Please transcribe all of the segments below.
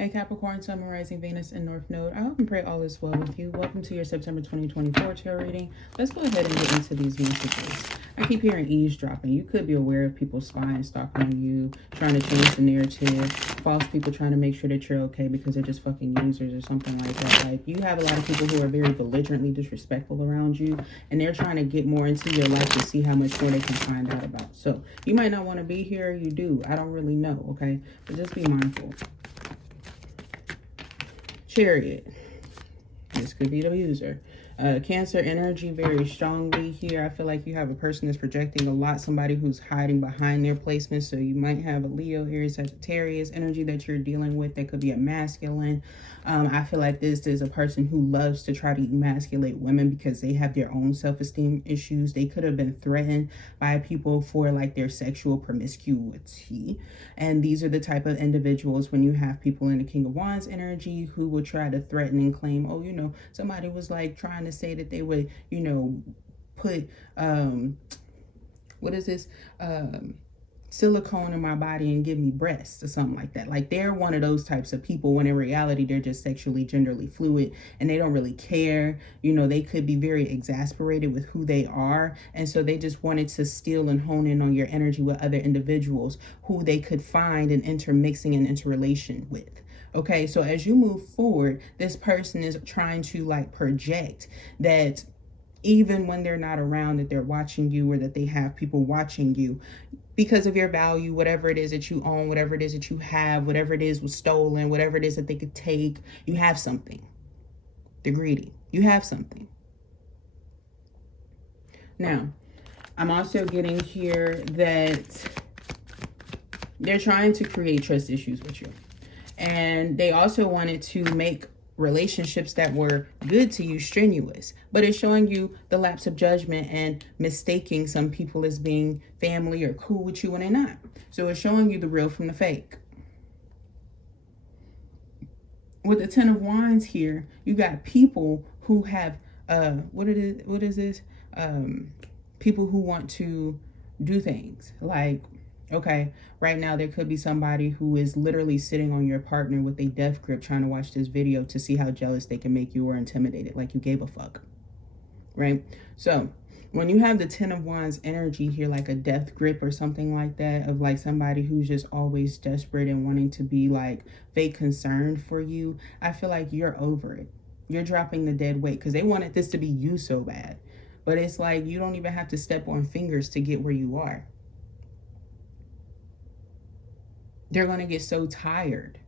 Hey Capricorn, Sun, Rising, Venus, and North Node. I hope and pray all is well with you. Welcome to your September 2024 tarot reading. Let's go ahead and get into these messages. I keep hearing eavesdropping. You could be aware of people spying, stalking on you, trying to change the narrative, false people trying to make sure that you're okay because they're just fucking users or something like that. Like, you have a lot of people who are very belligerently disrespectful around you, and they're trying to get more into your life to see how much more they can find out about. So you might not want to be here. You do. I don't really know, okay? But just be mindful. Chariot. This could be the abuser. Cancer energy very strongly here. I feel like you have a person that's projecting a lot, somebody who's hiding behind their placement. So you might have a Leo, Aries, Sagittarius energy that you're dealing with. That could be a masculine. I feel like this is a person who loves to try to emasculate women because they have their own self-esteem issues. They could have been threatened by people for like their sexual promiscuity. And these are the type of individuals, when you have people in the King of Wands energy who will try to threaten and claim, oh, you know, somebody was like trying to say that they would, you know, put what is this, silicone in my body and give me breasts or something like that. Like, they're one of those types of people when in reality they're just sexually genderly fluid and they don't really care. You know, they could be very exasperated with who they are, and so they just wanted to steal and hone in on your energy with other individuals who they could find and intermixing and interrelation with. Okay, so as you move forward, this person is trying to like project that even when they're not around, that they're watching you, or that they have people watching you because of your value, whatever it is that you own, whatever it is that you have, whatever it is was stolen, whatever it is that they could take. You have something. They're greedy. You have something. Now, I'm also getting here that they're trying to create trust issues with you. And they also wanted to make relationships that were good to you strenuous, but it's showing you the lapse of judgment and mistaking some people as being family or cool with you when they're not. So it's showing you the real from the fake. With the Ten of Wands here, you got people who have what is this? People who want to do things like, okay, right now there could be somebody who is literally sitting on your partner with a death grip trying to watch this video to see how jealous they can make you or intimidated, like you gave a fuck, right? So when you have the Ten of Wands energy here, like a death grip or something like that, of like somebody who's just always desperate and wanting to be like fake concerned for you, I feel like you're over it. You're dropping the dead weight because they wanted this to be you so bad. But it's like you don't even have to step on fingers to get where you are. They're going to get so tired.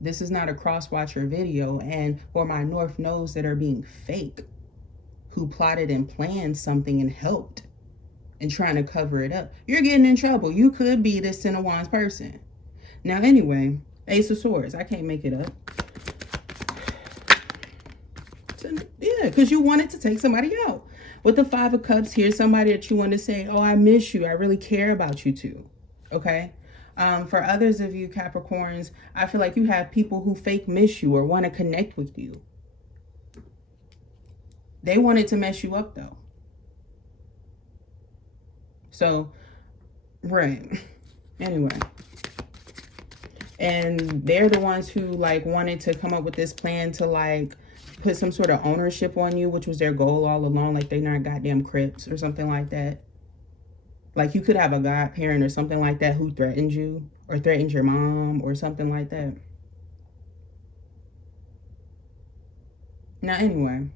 This is not a cross-watcher video. And for my North Nodes that are being fake, who plotted and planned something and helped and trying to cover it up, you're getting in trouble. You could be this Ten of Wands person. Now, anyway, Ace of Swords. I can't make it up. Yeah, because you wanted to take somebody out. With the Five of Cups, here's somebody that you want to say, oh, I miss you. I really care about you too. Okay. For others of you Capricorns, I feel like you have people who fake miss you or want to connect with you. They wanted to mess you up though. So, right. Anyway. And they're the ones who like wanted to come up with this plan to like put some sort of ownership on you, which was their goal all along. Like they're not goddamn Crips or something like that. Like you could have a godparent or something like that who threatened you or threatened your mom or something like that. Now, anyway,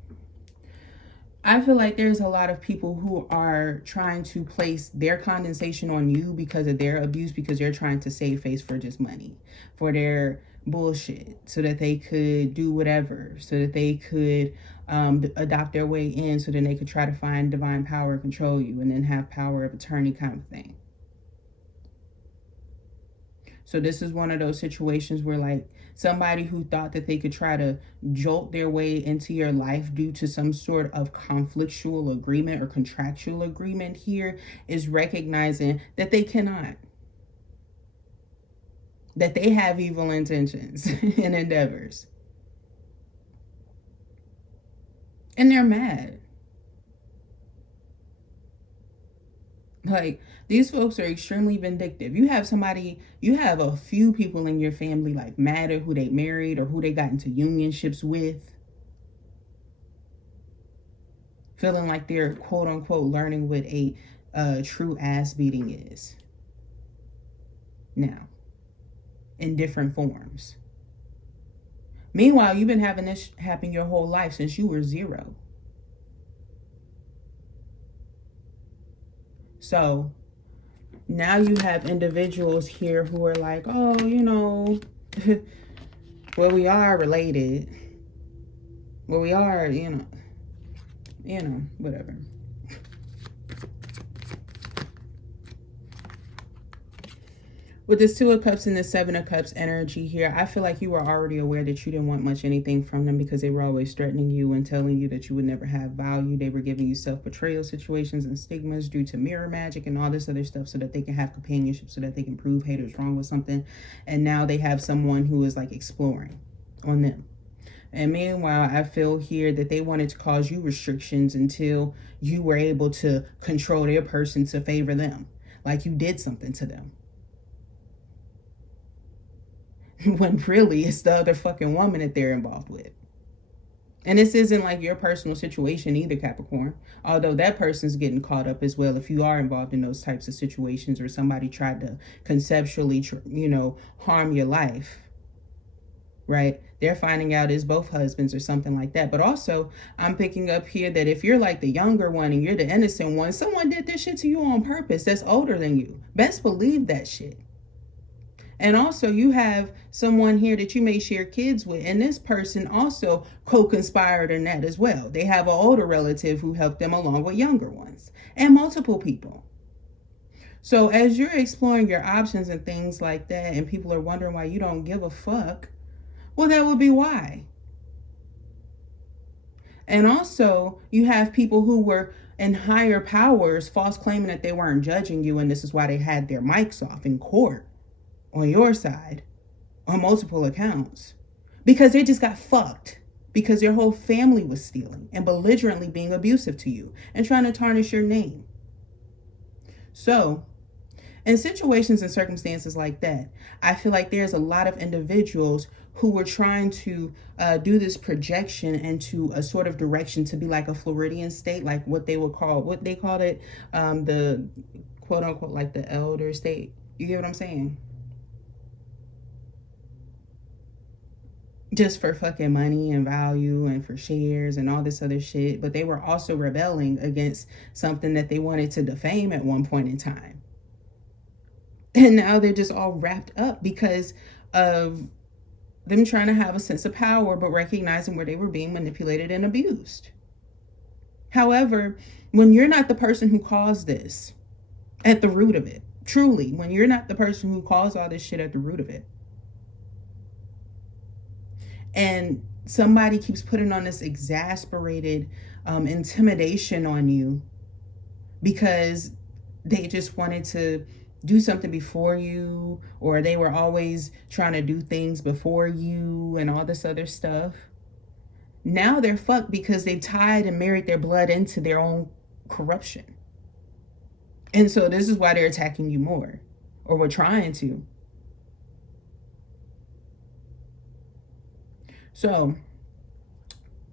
I feel like there's a lot of people who are trying to place their condensation on you because of their abuse, because they're trying to save face for just money, for their bullshit, so that they could do whatever, so that they could adopt their way in, so then they could try to find divine power, control you, and then have power of attorney kind of thing. So this is one of those situations where like somebody who thought that they could try to jolt their way into your life due to some sort of conflictual agreement or contractual agreement here is recognizing that they cannot. That they have evil intentions and endeavors. And they're mad. Like, these folks are extremely vindictive. You have a few people in your family like mad at who they married or who they got into unionships with, feeling like they're quote unquote learning what a true ass beating is now, in different forms. Meanwhile, you've been having this happen your whole life since you were 0. So now you have individuals here who are like, oh, well, we are related. Well, we are, whatever. With this 2 of Cups and the 7 of Cups energy here, I feel like you were already aware that you didn't want much anything from them because they were always threatening you and telling you that you would never have value. They were giving you self-betrayal situations and stigmas due to mirror magic and all this other stuff so that they can have companionship, so that they can prove haters wrong with something. And now they have someone who is like exploring on them. And meanwhile, I feel here that they wanted to cause you restrictions until you were able to control their person to favor them. Like you did something to them. When really it's the other fucking woman that they're involved with. And this isn't like your personal situation either, Capricorn. Although that person's getting caught up as well if you are involved in those types of situations where somebody tried to conceptually, harm your life. Right? They're finding out it's both husbands or something like that. But also, I'm picking up here that if you're like the younger one and you're the innocent one, someone did this shit to you on purpose that's older than you. Best believe that shit. And also you have someone here that you may share kids with, and this person also co-conspired in that as well. They have an older relative who helped them along with younger ones, and multiple people. So as you're exploring your options and things like that, and people are wondering why you don't give a fuck, well, that would be why. And also you have people who were in higher powers false claiming that they weren't judging you, and this is why they had their mics off in court on your side on multiple accounts, because they just got fucked because your whole family was stealing and belligerently being abusive to you and trying to tarnish your name. So in situations and circumstances like that, I feel like there's a lot of individuals who were trying to do this projection into a sort of direction to be like a Floridian state, like what they called it, the quote unquote, like the elder state. You get what I'm saying? Just for fucking money and value and for shares and all this other shit. But they were also rebelling against something that they wanted to defame at one point in time. And now they're just all wrapped up because of them trying to have a sense of power, but recognizing where they were being manipulated and abused. However, when you're not the person who caused this at the root of it, truly, when you're not the person who caused all this shit at the root of it, and somebody keeps putting on this exasperated intimidation on you because they just wanted to do something before you, or they were always trying to do things before you and all this other stuff. Now they're fucked because they've tied and married their blood into their own corruption. And so this is why they're attacking you more, or were trying to. So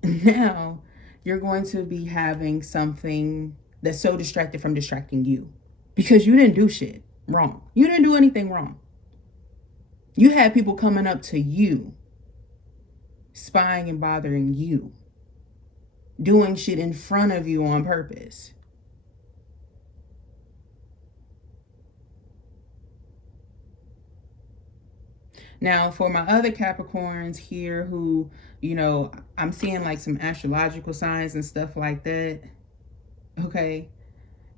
now you're going to be having something that's so distracted from distracting you because you didn't do shit wrong. You didn't do anything wrong. You had people coming up to you, spying and bothering you, doing shit in front of you on purpose. Now, for my other Capricorns here who, I'm seeing like some astrological signs and stuff like that. Okay.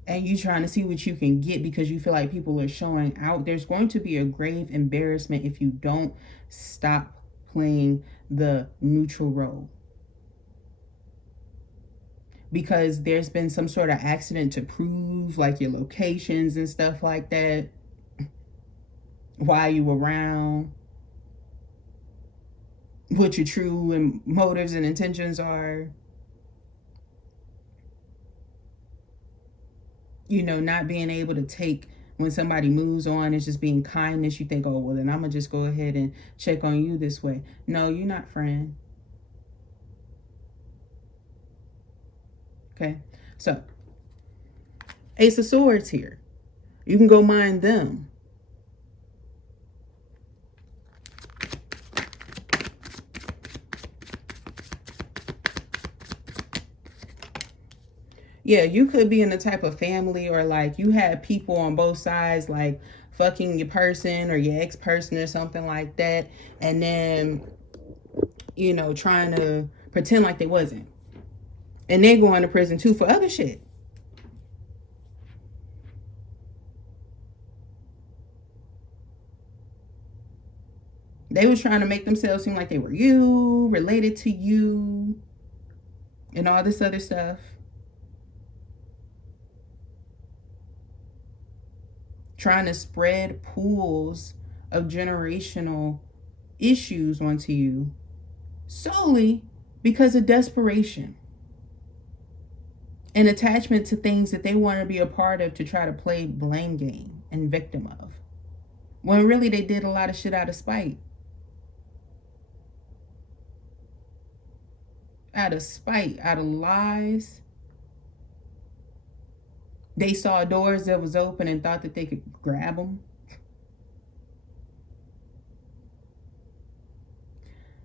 And you trying to see what you can get because you feel like people are showing out. There's going to be a grave embarrassment if you don't stop playing the neutral role. Because there's been some sort of accident to prove like your locations and stuff like that. Why you around. What your true motives and intentions are. you know, not being able to take when somebody moves on, it's just being kindness. You think, oh, well, then I'm going to just go ahead and check on you this way. No, you're not, friend. Okay. So, Ace of Swords here. You can go mind them. Yeah, you could be in a type of family, or like you had people on both sides, like fucking your person or your ex-person or something like that. And then, you know, trying to pretend like they wasn't. And they're going to prison too for other shit. They was trying to make themselves seem like they were you, related to you, and all this other stuff. Trying to spread pools of generational issues onto you solely because of desperation and attachment to things that they want to be a part of, to try to play blame game and victim of, when really they did a lot of shit out of spite. Out of spite, out of lies. They saw doors that was open and thought that they could grab them.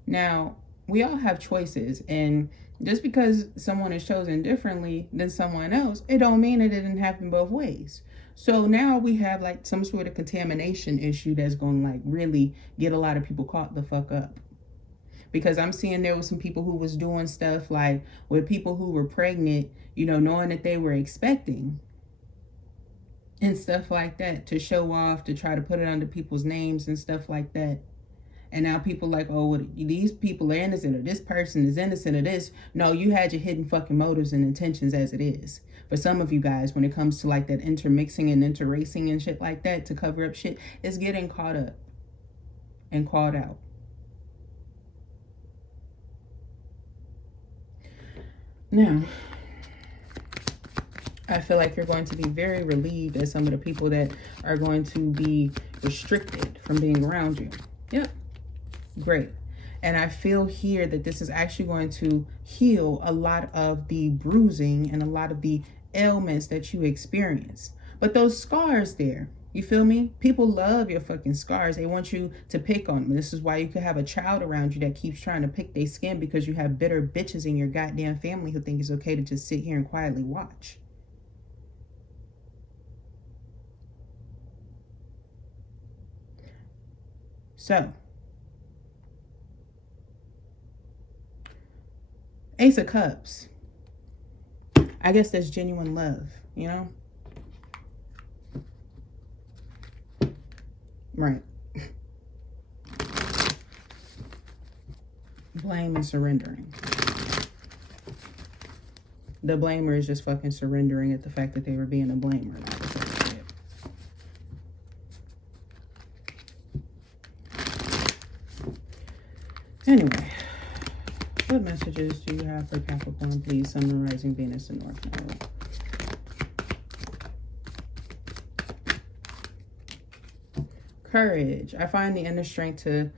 Now, we all have choices, and just because someone is chosen differently than someone else, it don't mean it didn't happen both ways. So now we have like some sort of contamination issue that's going to like really get a lot of people caught the fuck up. Because I'm seeing there was some people who was doing stuff like with people who were pregnant, you know, knowing that they were expecting and stuff like that, to show off, to try to put it under people's names and stuff like that. And now people like, oh, well, these people are innocent, or this person is innocent, or this. No, you had your hidden fucking motives and intentions as it is. For some of you guys, when it comes to like that intermixing and interracing and shit like that to cover up shit, it's getting caught up and called out. Now, I feel like you're going to be very relieved at some of the people that are going to be restricted from being around you. Yep. Great. And I feel here that this is actually going to heal a lot of the bruising and a lot of the ailments that you experience. But those scars there, you feel me? People love your fucking scars. They want you to pick on them. This is why you could have a child around you that keeps trying to pick their skin, because you have bitter bitches in your goddamn family who think it's okay to just sit here and quietly watch. So, Ace of Cups. I guess that's genuine love, you know? Right. Blame and surrendering. The blamer is just fucking surrendering at the fact that they were being a blamer. Anyway, what messages do you have for Capricorn, please? Sun, rising, Venus, and North Node. Courage. I find the inner strength to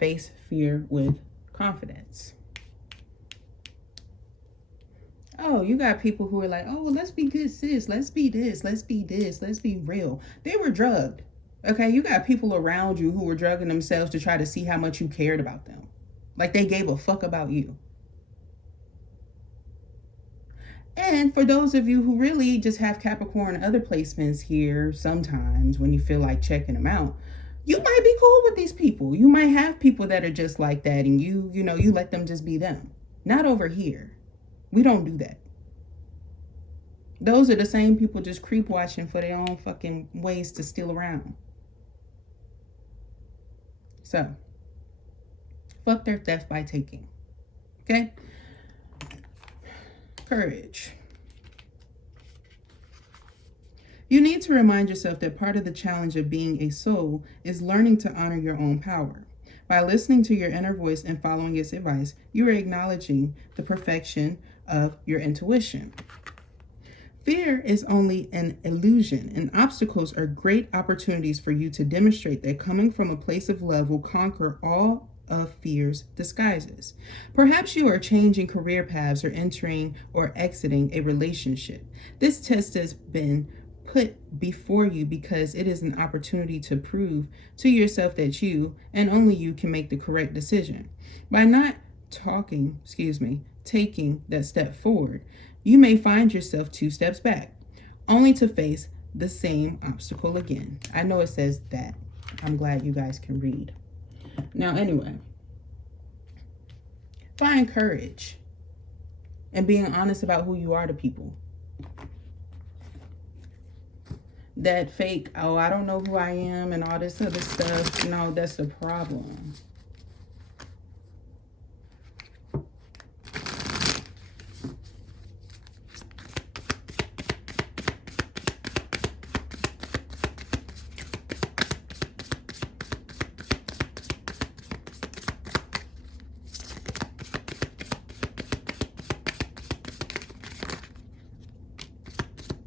face fear with confidence. Oh, you got people who are like, oh, well, let's be good, sis. Let's be this. Let's be this. Let's be real. They were drugged. Okay, you got people around you who were drugging themselves to try to see how much you cared about them. Like they gave a fuck about you. And for those of you who really just have Capricorn other placements here, sometimes when you feel like checking them out, you might be cool with these people. You might have people that are just like that, and you let them just be them. Not over here. We don't do that. Those are the same people just creep watching for their own fucking ways to steal around. So, fuck their theft by taking. Okay? Courage. You need to remind yourself that part of the challenge of being a soul is learning to honor your own power. By listening to your inner voice and following its advice, you are acknowledging the perfection of your intuition. Fear is only an illusion, and obstacles are great opportunities for you to demonstrate that coming from a place of love will conquer all of fear's disguises. Perhaps you are changing career paths or entering or exiting a relationship. This test has been put before you because it is an opportunity to prove to yourself that you and only you can make the correct decision. By not taking that step forward, you may find yourself 2 steps back, only to face the same obstacle again. I know it says that. I'm glad you guys can read. Now, anyway, find courage and being honest about who you are to people. That fake, oh, I don't know who I am and all this other stuff, no, that's the problem.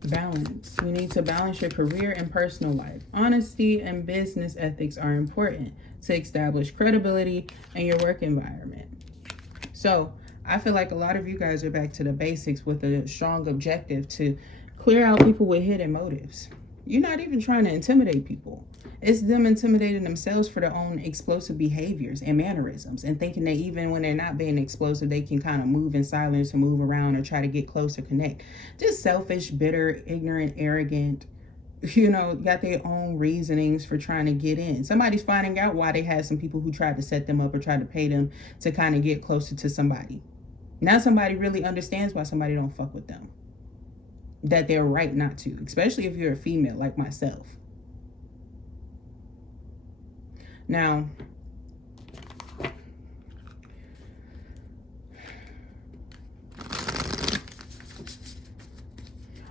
Balance. We need to balance your career and personal life. Honesty and business ethics are important to establish credibility in your work environment. So I feel like a lot of you guys are back to the basics with a strong objective to clear out people with hidden motives. You're not even trying to intimidate people. It's them intimidating themselves for their own explosive behaviors and mannerisms and thinking that even when they're not being explosive, they can kind of move in silence or move around or try to get close or connect. Just selfish, bitter, ignorant, arrogant, got their own reasonings for trying to get in. Somebody's finding out why they had some people who tried to set them up or tried to pay them to kind of get closer to somebody. Now somebody really understands why somebody don't fuck with them. That they're right not to, especially if you're a female like myself. Now,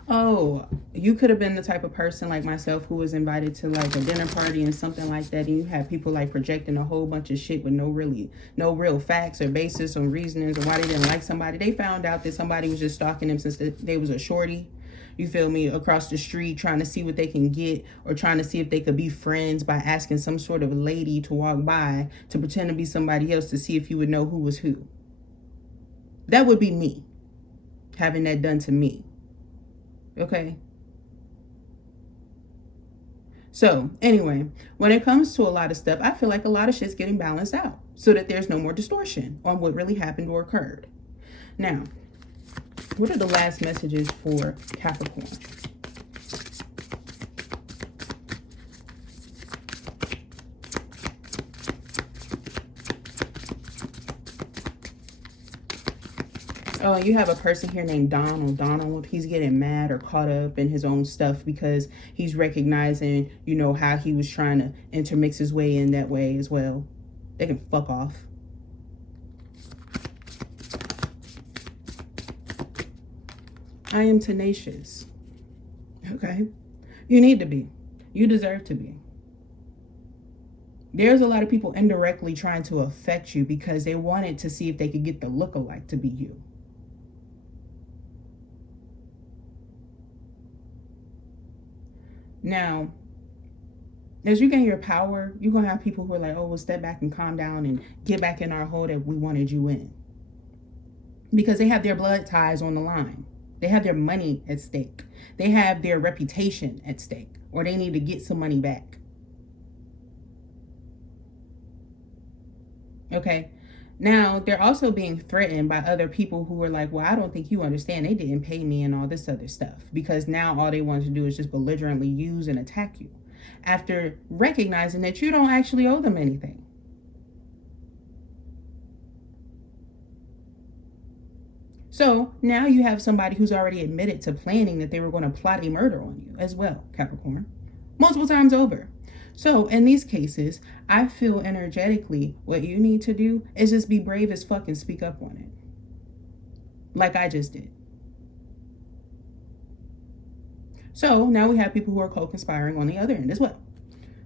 oh, you could have been the type of person like myself who was invited to like a dinner party and something like that, and you have people like projecting a whole bunch of shit with no real facts or basis or reasonings or why they didn't like somebody. They found out that somebody was just stalking them since they was a shorty. You feel me? Across the street, trying to see what they can get or trying to see if they could be friends by asking some sort of lady to walk by to pretend to be somebody else to see if you would know who was who. That would be me, having that done to me. Okay? So, anyway, when it comes to a lot of stuff, I feel like a lot of shit's getting balanced out so that there's no more distortion on what really happened or occurred. Now, what are the last messages for Capricorn? Oh, you have a person here named Donald. He's getting mad or caught up in his own stuff because he's recognizing, how he was trying to intermix his way in that way as well. They can fuck off. I am tenacious. Okay? You need to be. You deserve to be. There's a lot of people indirectly trying to affect you because they wanted to see if they could get the lookalike to be you. Now, as you gain your power, you're going to have people who are like, oh, well, step back and calm down and get back in our hole that we wanted you in. Because they have their blood ties on the line. They have their money at stake. They have their reputation at stake. Or they need to get some money back. Okay? Now, they're also being threatened by other people who are like, well, I don't think you understand. They didn't pay me and all this other stuff. Because now all they want to do is just belligerently use and attack you. After recognizing that you don't actually owe them anything. So now you have somebody who's already admitted to planning that they were going to plot a murder on you as well, Capricorn. Multiple times over. So in these cases, I feel energetically what you need to do is just be brave as fuck and speak up on it. Like I just did. So now we have people who are co-conspiring on the other end as well.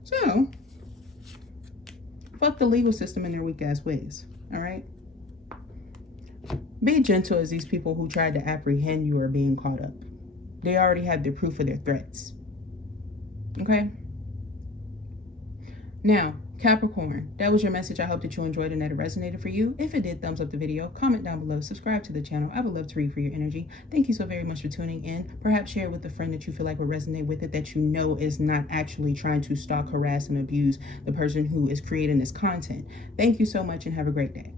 So, fuck the legal system in their weak ass ways. All right? Be gentle as these people who tried to apprehend you are being caught up. They already have the proof of their threats. Okay? Now, Capricorn, that was your message. I hope that you enjoyed and that it resonated for you. If it did, thumbs up the video, comment down below, subscribe to the channel. I would love to read for your energy. Thank you so very much for tuning in. Perhaps share it with a friend that you feel like will resonate with it, that you know is not actually trying to stalk, harass, and abuse the person who is creating this content. Thank you so much and have a great day.